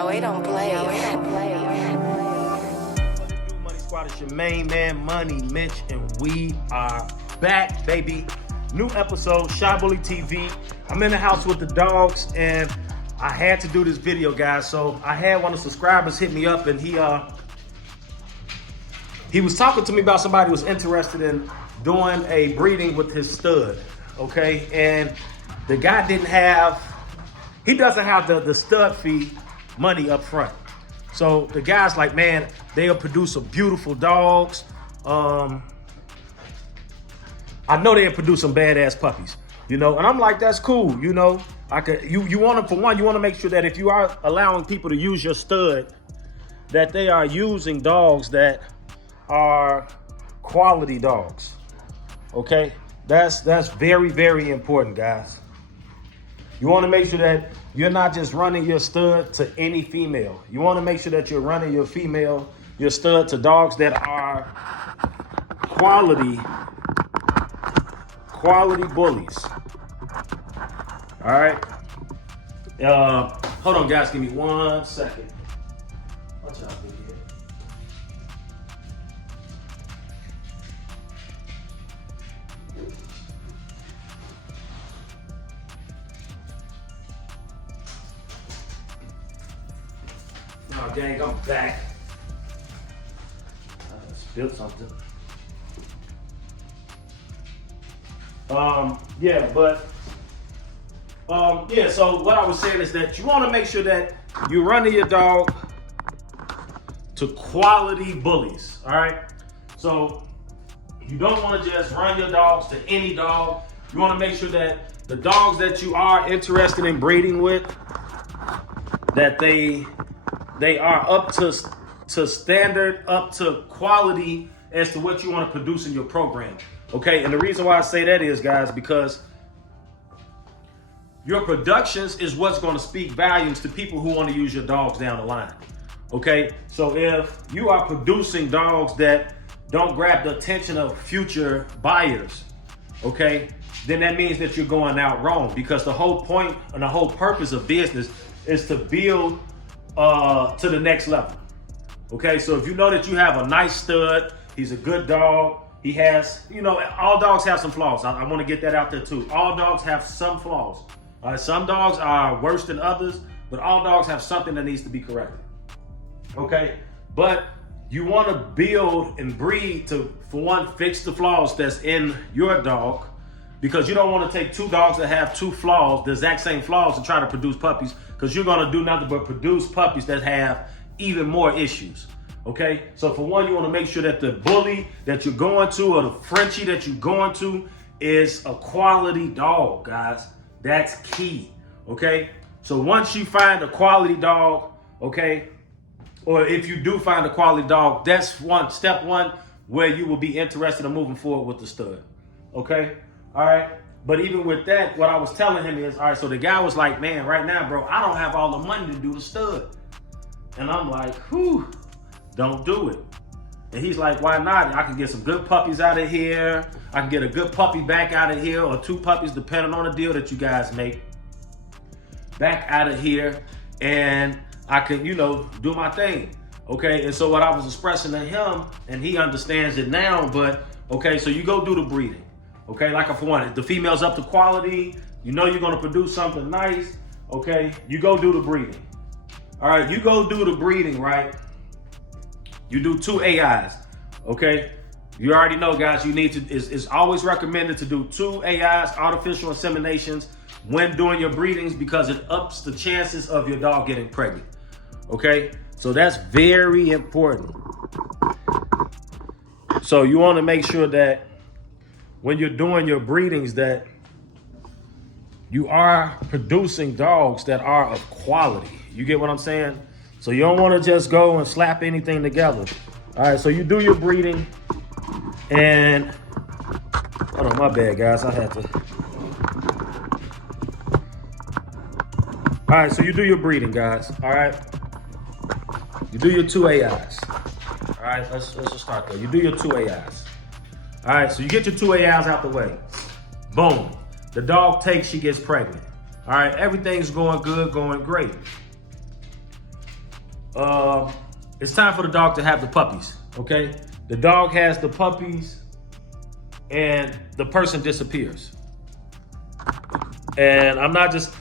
Yahweh don't play. What it do, Money Squad? It's your main man, Money Mitch, and we are back, baby. New episode, Shy Bully TV. I'm in the house with the dogs, and I had to do this video, guys. So I had one of the subscribers hit me up, and he was talking to me about somebody who was interested in doing a breeding with his stud, okay? And the guy doesn't have the stud fee money up front. So the guy's like, man, they'll produce some beautiful dogs. I know they'll produce some badass puppies, you know? And I'm like, that's cool, you know? You want them, for one, you want to make sure that if you are allowing people to use your stud, that they are using dogs that are quality dogs, okay? That's very, very important, guys. You want to make sure that you're not just running your stud to any female. You want to make sure that you're running your stud to dogs that are quality bullies. All right. Hold on, guys. Give me 1 second. Watch out, big head. Oh, gang, I'm back. I spilled something. So what I was saying is that you want to make sure that you're running your dog to quality bullies, all right? So you don't want to just run your dogs to any dog. You want to make sure that the dogs that you are interested in breeding with, that they are up to standard, up to quality as to what you want to produce in your program. Okay, and the reason why I say that is, guys, because your productions is what's going to speak volumes to people who want to use your dogs down the line. Okay, so if you are producing dogs that don't grab the attention of future buyers, okay, then that means that you're going out wrong, because the whole point and the whole purpose of business is to build to the next level. Okay, so if you know that you have a nice stud, he's a good dog, he has, you know, all dogs have some flaws. I want to get that out there too. All dogs have some flaws. Some dogs are worse than others, but all dogs have something that needs to be corrected. Okay, but you want to build and breed to, for one, fix the flaws that's in your dog, because you don't want to take two dogs that have two flaws, the exact same flaws, and try to produce puppies, because you're going to do nothing but produce puppies that have even more issues. Okay, so for one, you want to make sure that the bully that you're going to, or the Frenchie that you're going to, is a quality dog, guys. That's key. Okay, so once you find a quality dog, okay, or if you do find a quality dog, that's step one where you will be interested in moving forward with the stud. Okay, all right. But even with that, what I was telling him is, all right, so the guy was like, man, right now, bro, I don't have all the money to do the stud. And I'm like, whew, don't do it. And he's like, why not? I can get some good puppies out of here. I can get a good puppy back out of here, or two puppies, depending on the deal that you guys make, back out of here. And I can, you know, do my thing. Okay, and so what I was expressing to him, and he understands it now, but okay, so you go do the breeding. Okay, like for one, if the female's up to quality, you know you're gonna produce something nice, okay, you go do the breeding. All right, you go do the breeding, right? You do 2 AIs, okay? You already know, guys, you need to, it's always recommended to do 2 AIs, artificial inseminations, when doing your breedings, because it ups the chances of your dog getting pregnant, okay? So that's very important. So you wanna make sure that when you're doing your breedings that you are producing dogs that are of quality. You get what I'm saying? So you don't want to just go and slap anything together. All right, so you do your breeding, and hold on, my bad, guys. I had to. All right, so you do your breeding, guys. All right, you do your 2 AIs. All right, let's just start there. You do your 2 AIs. All right, so you get your 2 AIs out the way. Boom. The dog takes, she gets pregnant. All right, everything's going good, going great. it's time for the dog to have the puppies, okay? The dog has the puppies and the person disappears. And I'm not just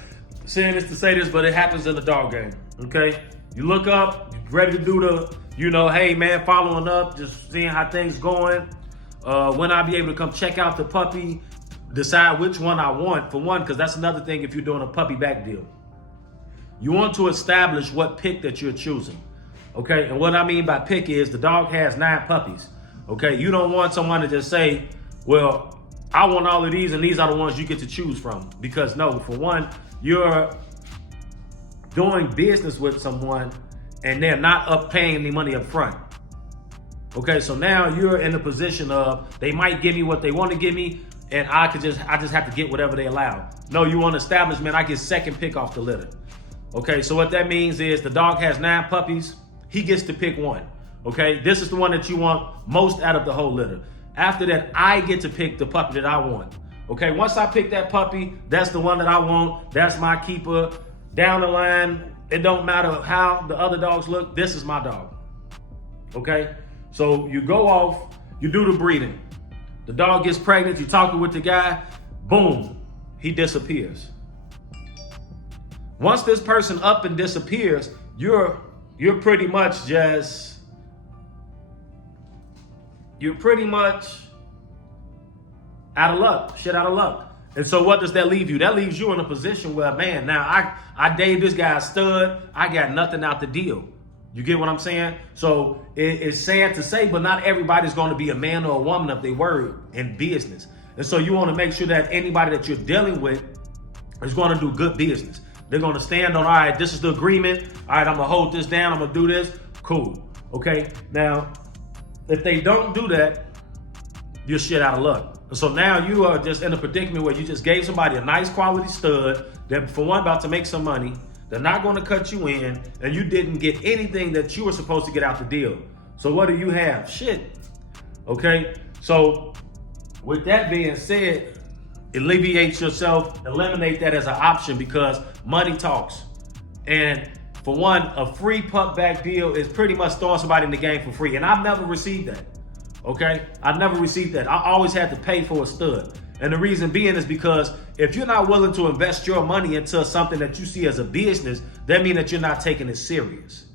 saying this to say this, but it happens in the dog game, okay? You look up, you're ready to do the, hey man, following up, just seeing how things going. When I'll be able to come check out the puppy, decide which one I want, for one, because that's another thing if you're doing a puppy back deal. You want to establish what pick that you're choosing, okay? And what I mean by pick is the dog has 9 puppies, okay? You don't want someone to just say, well, I want all of these and these are the ones you get to choose from. Because no, for one, you're doing business with someone and they're not paying any money up front. Okay, so now you're in the position of they might give me what they want to give me and I just have to get whatever they allow. No, you want to establish, man, I get second pick off the litter. Okay, so what that means is the dog has 9 puppies, he gets to pick one. Okay, this is the one that you want most out of the whole litter. After that, I get to pick the puppy that I want. Okay, once I pick that puppy, that's the one that I want. That's my keeper. Down the line, it don't matter how the other dogs look, this is my dog. Okay, so you go off, you do the breeding. The dog gets pregnant, you talking with the guy, boom, he disappears. Once this person up and disappears, you're pretty much out of luck, shit out of luck. And so what does that leave you? That leaves you in a position where, man, now I dated this guy a stud, I got nothing out the deal. You get what I'm saying? So it's sad to say, but not everybody's going to be a man or a woman of their word in business. And so you want to make sure that anybody that you're dealing with is going to do good business. They're going to stand on, all right, this is the agreement. All right, I'm going to hold this down. I'm going to do this. Cool. Okay. Now, if they don't do that, you're shit out of luck. And so now you are just in a predicament where you just gave somebody a nice quality stud that, for one, about to make some money. They're not going to cut you in, and you didn't get anything that you were supposed to get out the deal. So what do you have? Shit. Okay. So with that being said, alleviate yourself, eliminate that as an option because money talks. And for one, a free pup back deal is pretty much throwing somebody in the game for free. And I've never received that. Okay? I've never received that. I always had to pay for a stud. And the reason being is because if you're not willing to invest your money into something that you see as a business, that means that you're not taking it serious.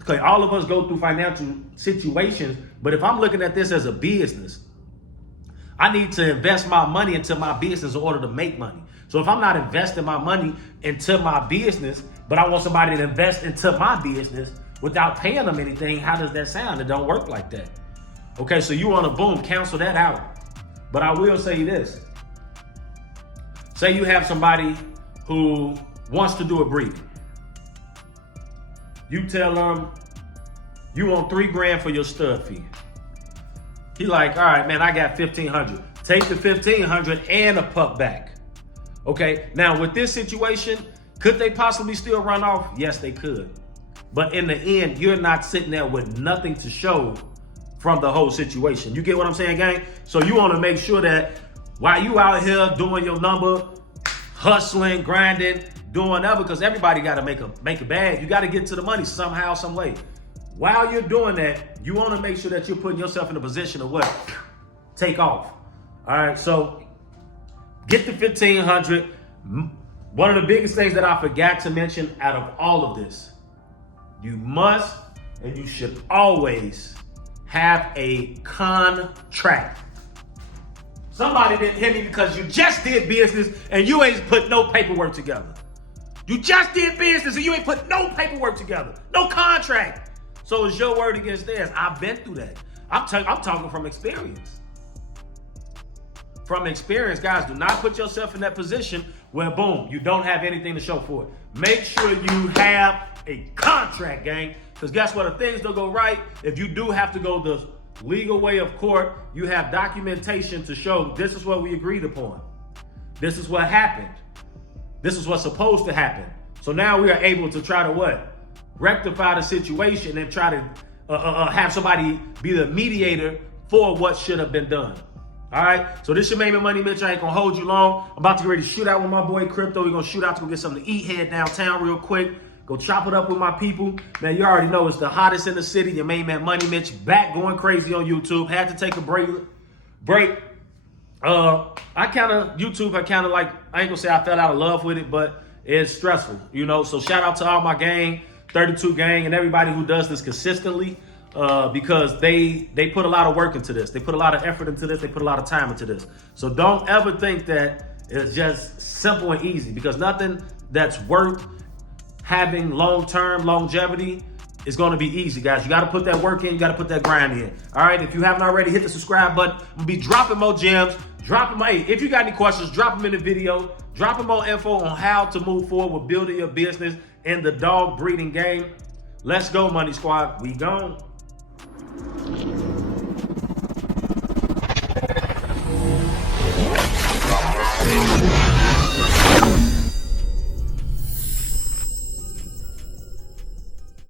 Okay, all of us go through financial situations, but if I'm looking at this as a business, I need to invest my money into my business in order to make money. So if I'm not investing my money into my business, but I want somebody to invest into my business without paying them anything, how does that sound? It don't work like that. Okay, so you want to, boom, cancel that out. But I will say this. Say you have somebody who wants to do a breeding. You tell them you want $3,000 for your stud fee. He like, all right, man, I got $1,500. Take the $1,500 and a pup back. Okay, now with this situation, could they possibly still run off? Yes, they could. But in the end, you're not sitting there with nothing to show from the whole situation. You get what I'm saying, gang? So you want to make sure that while you out here doing your number, hustling, grinding, doing whatever, because everybody got to make a bag. You got to get to the money somehow, some way. While you're doing that, you want to make sure that you're putting yourself in a position of what? Take off. All right, so get the $1,500. One of the biggest things that I forgot to mention out of all of this, you must and you should always have a contract. Somebody didn't hit me because you just did business and you ain't put no paperwork together. You just did business and you ain't put no paperwork together. No contract. So it's your word against theirs. I've been through that. I'm talking from experience. From experience, guys, do not put yourself in that position where, boom, you don't have anything to show for it. Make sure you have a contract, gang. Because guess what? If things don't go right, if you do have to go the legal way of court, you have documentation to show this is what we agreed upon. This is what happened. This is what's supposed to happen. So now we are able to try to what? Rectify the situation and try to have somebody be the mediator for what should have been done. All right, so this your Make Me Money Mitch. I ain't gonna hold you long. I'm about to get ready to shoot out with my boy Crypto. We're gonna shoot out to go get something to eat, head downtown real quick. Go chop it up with my people. Man, you already know it's the hottest in the city. Your main man, Money Mitch, back going crazy on YouTube. Had to take a break. YouTube, I ain't gonna say I fell out of love with it, but it's stressful, you know? So shout out to all my gang, 32 gang, and everybody who does this consistently, because they put a lot of work into this. They put a lot of effort into this. They put a lot of time into this. So don't ever think that it's just simple and easy, because nothing that's worth having long-term longevity is going to be easy, guys. You got to put that work in. You got to put that grind in. All right. If you haven't already, hit the subscribe button. I'm going to be dropping more gems. If you got any questions, drop them in the video. Drop them more info on how to move forward with building your business in the dog breeding game. Let's go, Money Squad. We gone.